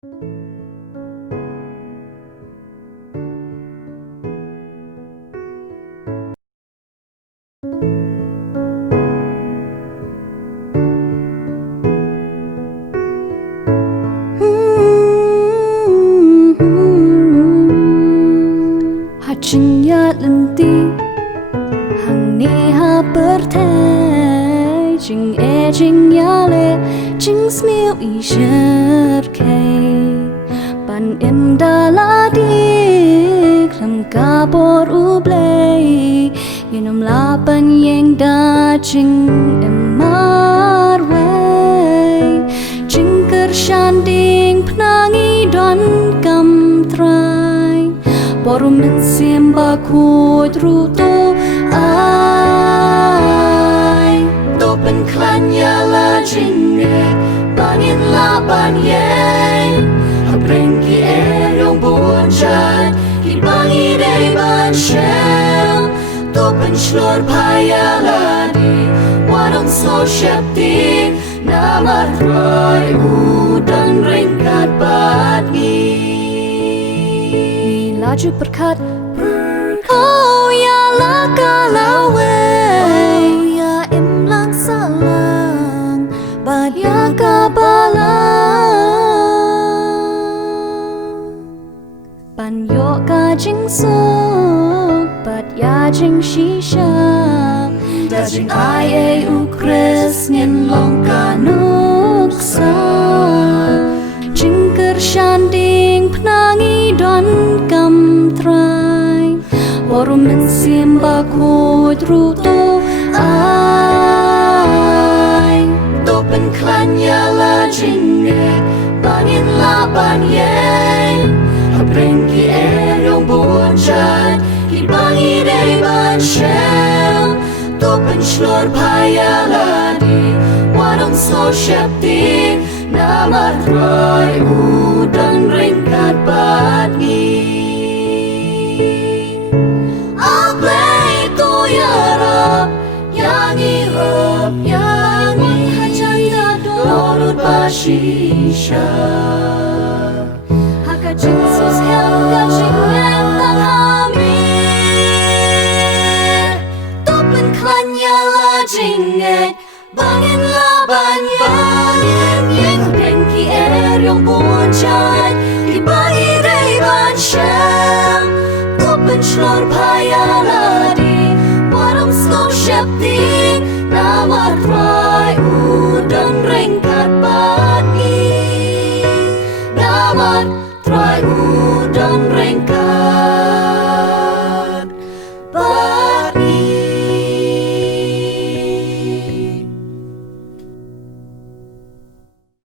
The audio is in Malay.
Hatinya lentik hang ni ha bertai jing jing yale jing smil I sher kai pan em daladi klam kabor ublei yenom lapan yeng da jing em marway jing kershanding pnangi don kam trai Borum mensim bakut ruto ai Do pen klanya la jinge Bangin la banyeng Habrengki yong bunjan Ki bangi day ban shell Do pen shlor paya la di Wadong so shepti Namar troy udan ringkat bat ni Laju berkat Oh ya lakalawe Oh ya imlang salang Bad ya kabalang Pan yo ka jing sok Bad ya jing shisha Da jing ai ukres ngin long ka nuksa Jing kershanding pnangi don kam trai Borum mensim bakut ruto ai Do pen klanya la jinge Bangin la banyeng Habrengki yong bunjan Ki bangi day ban shell Do pen shlor paya la di Wadong so shepti Namar troy udan ringkat bat ni Ablay to yarap Yang irap Yang hajanda Lorut bashisha Haka jinsus helga jingen tang hamir Topen klanya la jinget Bangin la banyeng Yong bunjan Ki bangi day ban shell Topen shlor paya ladi Wadong slow shepti Namar try udan ringkat bat ni Namar try udan ringkat bat